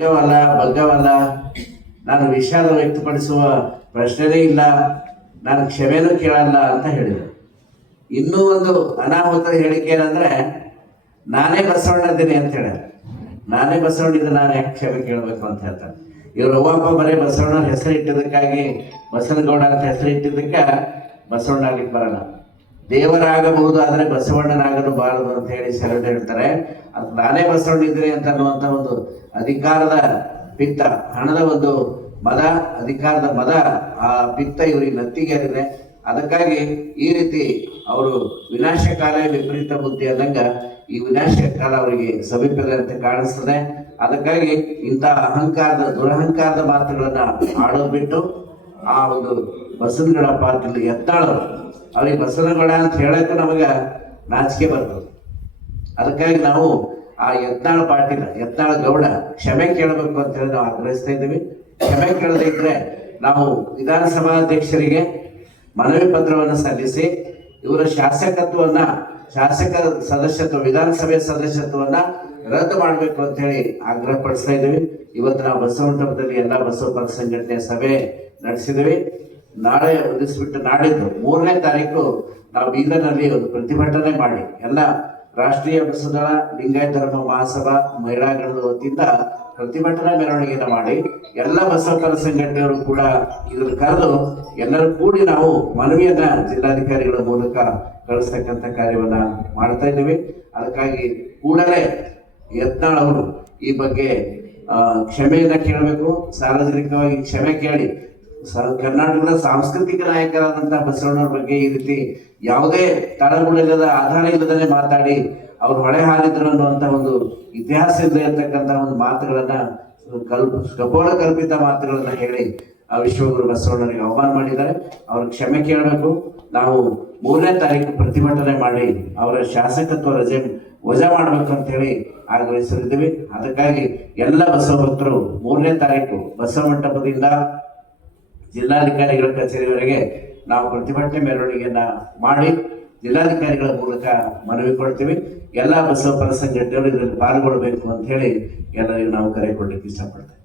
ಬಗ್ಗವಲ್ಲ ಬಗ್ಗವಲ್ಲ ನಾನು ವಿಷಾದ ವ್ಯಕ್ತಪಡಿಸುವ ಪ್ರಶ್ನೆನೇ ಇಲ್ಲ. ನಾನು ಕ್ಷಮೆನೂ ಕೇಳಲ್ಲ ಅಂತ ಹೇಳಿದರು. ಇನ್ನೂ ಒಂದು ಅನಾಹುತ ಹೇಳಿಕೆ ಏನಂದ್ರೆ, ನಾನೇ ಬಸವಣ್ಣದ್ದೀನಿ ಅಂತ ಹೇಳ್ಯಾರ ನಾನೇ ಬಸವಣ್ಣಿದ್ದು ನಾನು ಯಾಕೆ ಕ್ಷಮೆ ಕೇಳಬೇಕು ಅಂತ ಹೇಳ್ತಾರೆ. ಇವರು ಒಬ್ಬ ಬರೀ ಬಸವಣ್ಣನ ಹೆಸರು ಇಟ್ಟಿದ್ದಕ್ಕಾಗಿ ಬಸವನಗೌಡ ಅಂತ ಹೆಸರು ಇಟ್ಟಿದ್ದಕ್ಕೆ ಬಸವಣ್ಣ ಆಗ್ಲಿಕ್ಕೆ ಬರಲ್ಲ. ದೇವರಾಗಬಹುದು ಆದರೆ ಬಸವಣ್ಣನಾಗಲು ಬಾರದು ಅಂತ ಹೇಳಿ ಶರಣ ಹೇಳ್ತಾರೆ. ಅದು ನಾನೇ ಬಸವಣ್ಣ ಇದ್ರೆ ಅಂತ ಅನ್ನುವಂಥ ಒಂದು ಅಧಿಕಾರದ ಪಿತ್ತ, ಹಣದ ಒಂದು ಮದ, ಅಧಿಕಾರದ ಮದ ಆ ಪಿತ್ತ ಇವರಿಗೆ ಆಗಿದೆ ಅದಕ್ಕಾಗಿ ಈ ರೀತಿ ಅವರು ವಿನಾಶಕಾಲ ವಿಪರೀತ ಬುದ್ಧಿ ಅಂದಂಗ ಈ ವಿನಾಶ ಕಾಲ ಅವರಿಗೆ ಸಮೀಪದ ಅಂತ ಕಾಣಿಸ್ತದೆ. ಅದಕ್ಕಾಗಿ ಇಂಥ ಅಹಂಕಾರದ, ದುರಹಂಕಾರದ ಮಾತುಗಳನ್ನ ಆಡೋದು ಬಿಟ್ಟು ಆ ಒಂದು ಬಸವನಗಡ ಪಾತ್ರದಲ್ಲಿ ಎತ್ತಾಳರು. ಅವ್ರಿಗೆ ಬಸವನಗಡ ಅಂತ ಹೇಳಕ್ಕೆ ನಮಗೆ ನಾಚಿಕೆ ಬರ್ತದೆ. ಅದಕ್ಕಾಗಿ ನಾವು ಆ ಯತ್ನಾಳ ಪಾಟೀಲ ಯತ್ನಾಳ ಗೌಡ ಕ್ಷಮೆ ಕೇಳಬೇಕು ಅಂತ ಹೇಳಿ ನಾವು ಆಗ್ರಹಿಸ್ತಾ ಇದ್ದೀವಿ. ಕ್ಷಮೆ ಕೇಳದೇ ಇದ್ರೆ ನಾವು ವಿಧಾನಸಭಾಧ್ಯಕ್ಷರಿಗೆ ಮನವಿ ಪತ್ರವನ್ನು ಸಲ್ಲಿಸಿ, ಇವರ ಶಾಸಕತ್ವವನ್ನ, ಶಾಸಕ ಸದಸ್ಯತ್ವ, ವಿಧಾನಸಭೆ ಸದಸ್ಯತ್ವವನ್ನ ರದ್ದು ಮಾಡಬೇಕು ಅಂತ ಹೇಳಿ ಆಗ್ರಹ ಪಡಿಸ್ತಾ ಇದ್ದೀವಿ. ಇವತ್ತು ನಾವು ಬಸವಮಂಟಪದಲ್ಲಿ ಎಲ್ಲ ಬಸವ ಸಂಘಟನೆ ಸಭೆ ನಡೆಸಿದ್ದೀವಿ. ನಾಳೆ ಹೊಂದಿಸ್ಬಿಟ್ಟು ನಾಡಿದ್ದು ಮೂರನೇ ತಾರೀಕು ನಾವು ಬೀದರ್ನಲ್ಲಿ ಒಂದು ಪ್ರತಿಭಟನೆ ಮಾಡಿ. ಎಲ್ಲ ರಾಷ್ಟ್ರೀಯ ಬಸದಳ, ಲಿಂಗಾಯತ ಧರ್ಮ ಮಹಾಸಭಾ ಮಹಿಳಾಗಳ ವತಿಯಿಂದ ಪ್ರತಿಭಟನಾ ಮೆರವಣಿಗೆಯನ್ನು ಮಾಡಿ. ಎಲ್ಲ ಬಸವ ಪರ ಸಂಘಟನೆಯವರು ಕೂಡ ಇದನ್ನು ಕರೆದು ಎಲ್ಲರೂ ಕೂಡಿ ನಾವು ಮನವಿಯನ್ನ ಜಿಲ್ಲಾಧಿಕಾರಿಗಳ ಮೂಲಕ ಕಳಿಸ್ತಕ್ಕಂಥ ಕಾರ್ಯವನ್ನ ಮಾಡ್ತಾ ಇದ್ದೀವಿ. ಅದಕ್ಕಾಗಿ ಕೂಡಲೇ ಯತ್ನಾಳ್ ಅವರು ಈ ಬಗ್ಗೆ ಕ್ಷಮೆಯನ್ನ ಕೇಳಬೇಕು. ಸಾರ್ವಜನಿಕವಾಗಿ ಕ್ಷಮೆ ಕೇಳಿ ಕರ್ನಾಟಕದ ಸಾಂಸ್ಕೃತಿಕ ನಾಯಕರಾದಂತಹ ಬಸವಣ್ಣವ್ರ ಬಗ್ಗೆ ಈ ರೀತಿ ಯಾವುದೇ ತಳಗುಳಿಲ್ಲದ ಆಧಾರ ಇಲ್ಲದೇ ಮಾತಾಡಿ ಅವ್ರು ಹೊಳೆ ಹಾಲಿದ್ರು ಅನ್ನುವಂತ ಒಂದು ಇತಿಹಾಸ ಇತಿಹಾಸದಿಂದ ಇರತಕ್ಕಂತಹ ಒಂದು ಮಾತುಗಳನ್ನ, ಕಲ್ಪ, ಕಪೋಲ ಕಲ್ಪಿತ ಮಾತುಗಳನ್ನ ಹೇಳಿ ಆ ವಿಶ್ವಗುರು ಬಸವಣ್ಣನಿಗೆ ಅವಮಾನ ಮಾಡಿದ್ದಾರೆ. ಅವ್ರ ಕ್ಷಮೆ ಕೇಳಬೇಕು. ನಾವು ಮೂರನೇ ತಾರೀಕು ಪ್ರತಿಭಟನೆ ಮಾಡಿ ಅವರ ಶಾಸಕತ್ವ ರಜೆ ವಜಾ ಮಾಡಬೇಕು ಅಂತ ಹೇಳಿ ಆಗ್ರಹಿಸಿದ್ದೀವಿ ಅದಕ್ಕಾಗಿ ಎಲ್ಲ ಬಸವ ಭಕ್ತರು ಮೂರನೇ ತಾರೀಕು ಬಸವ ಮಂಟಪದಿಂದ ಜಿಲ್ಲಾಧಿಕಾರಿಗಳ ಕಚೇರಿವರೆಗೆ ನಾವು ಪ್ರತಿಭಟನೆ ಮೆರವಣಿಗೆಯನ್ನ ಮಾಡಿ ಜಿಲ್ಲಾಧಿಕಾರಿಗಳ ಮೂಲಕ ಮನವಿ ಕೊಡ್ತೀವಿ. ಎಲ್ಲ ಬಸವಪರ ಸಂಘಟನೆಗಳು ಇದರಲ್ಲಿ ಪಾಲ್ಗೊಳ್ಬೇಕು ಅಂತ ಹೇಳಿ ಎಲ್ಲರಿಗೂ ನಾವು ಕರೆ ಕೊಡ್ಲಿಕ್ಕೆ ಇಷ್ಟಪಡ್ತೇವೆ.